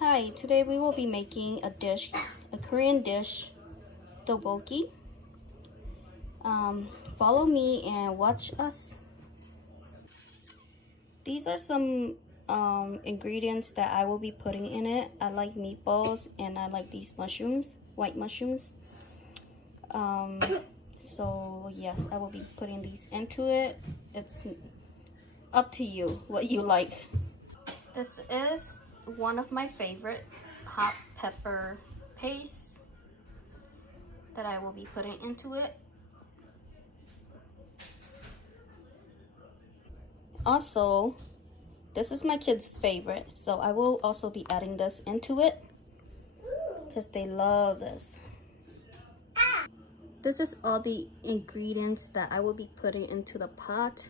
Hi, today we will be making a dish, a Korean dish, topokki. Follow me and watch us. These are some ingredients that I will be putting in it. I like meatballs and I like these mushrooms, white mushrooms. So yes, I will be putting these into it. It's up to you what you like. This is one of my favorite hot pepper paste that I will be putting into it. Also, this is my kids' favorite, so I will also be adding this into it because they love this. This is all the ingredients that I will be putting into the pot.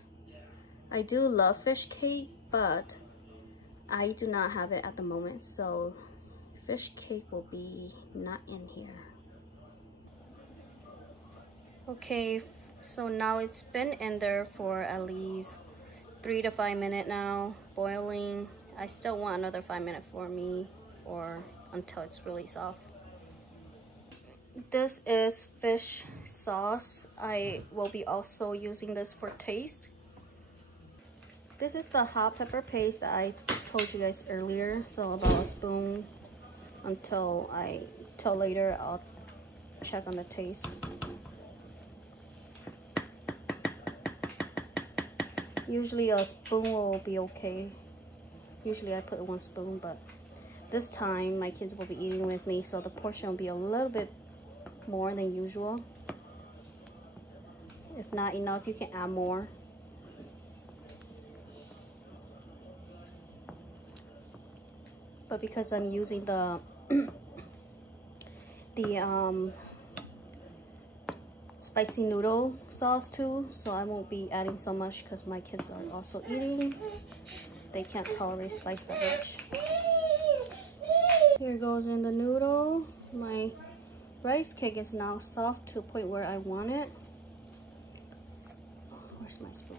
I do love fish cake, but I do not have it at the moment, so fish cake will be not in here. Okay, so now it's been in there for at least 3 to 5 minutes now, boiling. I still want another 5 minutes for me, or until it's really soft. This is fish sauce. I will be also using this for taste. This is the hot pepper paste that I told you guys earlier. So about a spoon until later I'll check on the taste. Usually a spoon will be okay. Usually I put 1 spoon, but this time my kids will be eating with me, so the portion will be a little bit more than usual. If not enough, you can add more. But because I'm using the spicy noodle sauce too, so I won't be adding so much because my kids are also eating. They can't tolerate spice that much. Here goes in the noodle. My rice cake is now soft to a point where I want it. Oh, where's my spoon?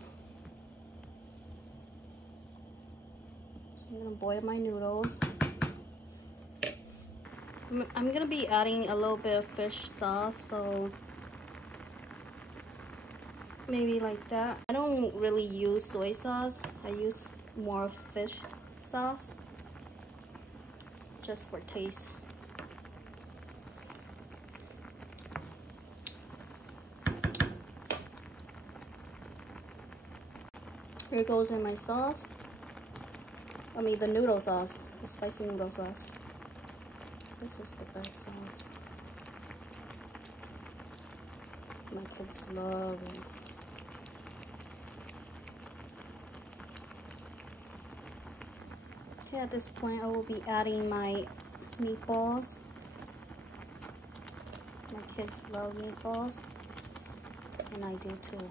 So I'm gonna boil my noodles. I'm gonna be adding a little bit of fish sauce, so maybe like that. I don't really use soy sauce. I use more fish sauce just for taste. Here goes in my sauce. I mean the noodle sauce, the spicy noodle sauce. This is the best sauce. My kids love it. Okay, at this point I will be adding my meatballs. My kids love meatballs, and I do too.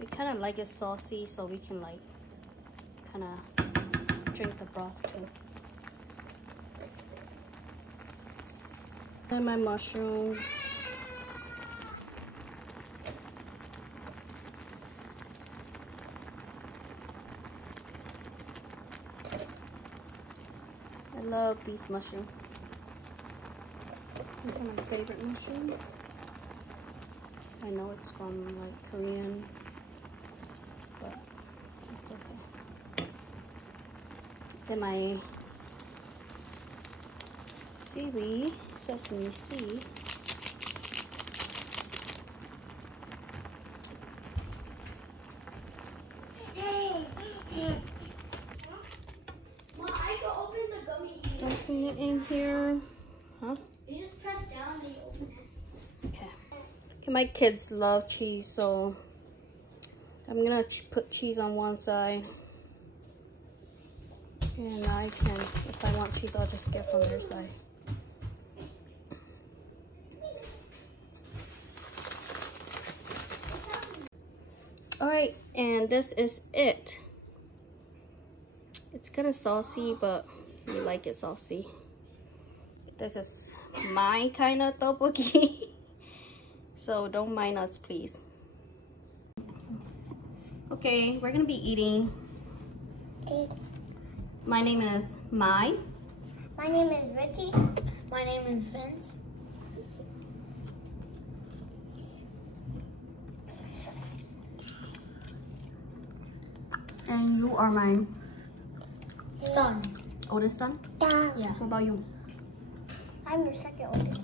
We kind of like it saucy, so we can like kind of drink the broth too. And my mushroom. I love these mushrooms. These are my favorite mushrooms. I know it's from like Korean, but it's okay. Then my seaweed, sesame seed. Dumping it in here. Huh? You just press down and you open it. Okay. Okay, my kids love cheese, so I'm gonna put cheese on one side. And I can, if I want cheese, I'll just get from their side. Alright, and this is it. It's kind of saucy, but we like it saucy. This is my kind of topokki. So don't mind us, please. Okay, we're gonna be eating. My name is Mai. My name is Richie. My name is Vince. And you are my Son. oldest son? Yeah. What about you? I'm your second oldest.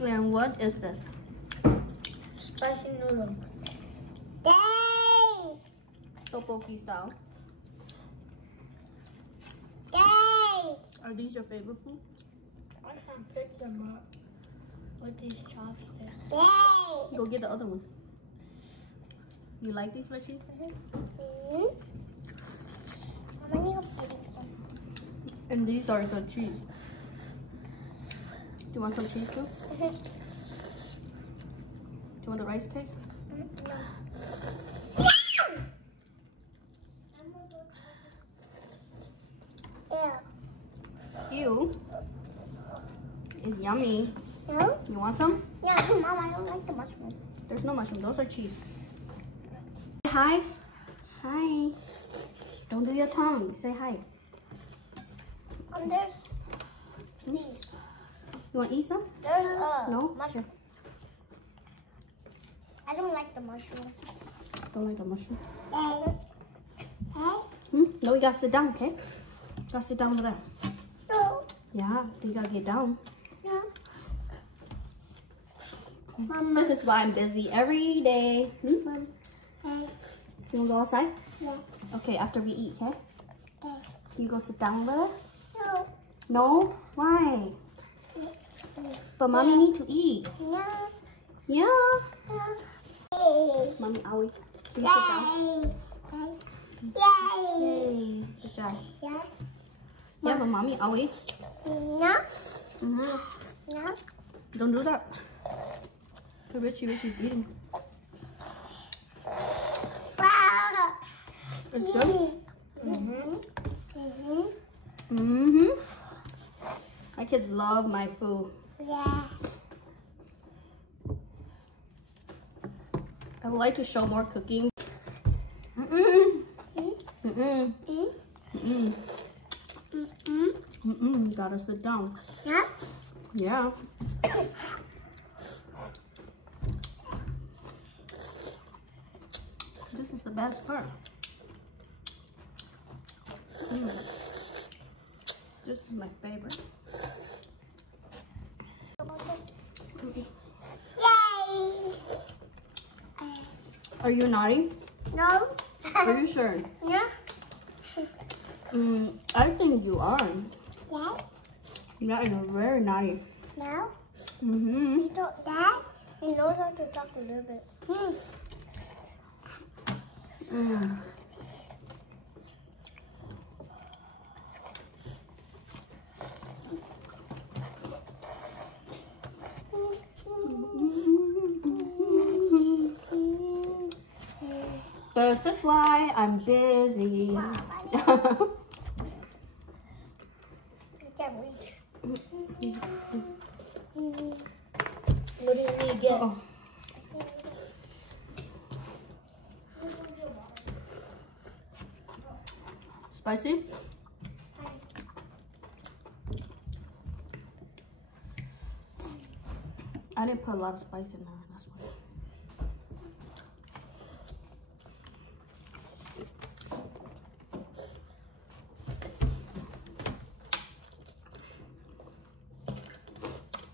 And what is this? Spicy noodle. Topokki style. Are these your favorite food? I can pick them up with these chopsticks. Go get the other one. You like these, Richie? And these are the cheese. Do you want some cheese too? Do you want the rice cake? Ew. It's yummy. No? You want some? Yeah, Mom, I don't like the mushroom. There's no mushroom. Those are cheese. Hi. Hi. Don't do your tongue. Say hi. There's these. You want to eat some? There's No? mushroom. I don't like the mushroom. Don't like the mushroom. Hey? No, you gotta sit down, okay? You gotta sit down over there. No. Yeah, you gotta get down. No. This is why I'm busy every day. Mom. Hey. You wanna go outside? Yeah. Okay, after we eat, okay? Hey. Can you go sit down over there? No. No? Why? But mommy need to eat. No. Yeah. Hey. Mommy, Aoi. Can you sit down? Yay. Yay. Good job. Yeah. Yeah, but mommy, Aoi. No. No. Don't do that. Hey, Richie's eating. Wow. It's good? My kids love my food. Yeah. I would like to show more cooking. You gotta sit down. Yeah. Yeah. This is the best part. This is my favorite. Yay. Are you naughty? No. Are you sure? Yeah. I think you are. Yeah. Yeah, you're very naughty. No. Mm-hmm. He don't that. He knows how to talk a little bit. This is why I'm busy. You can't reach. What do you need to get? Oh. Spicy? I didn't put a lot of spice in there, that's why.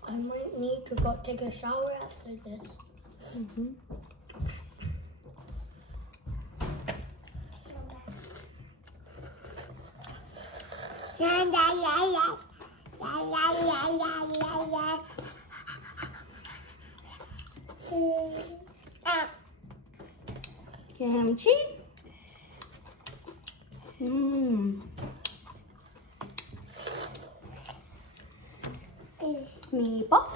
I might need to go take a shower after this. Kimchi? Meatball?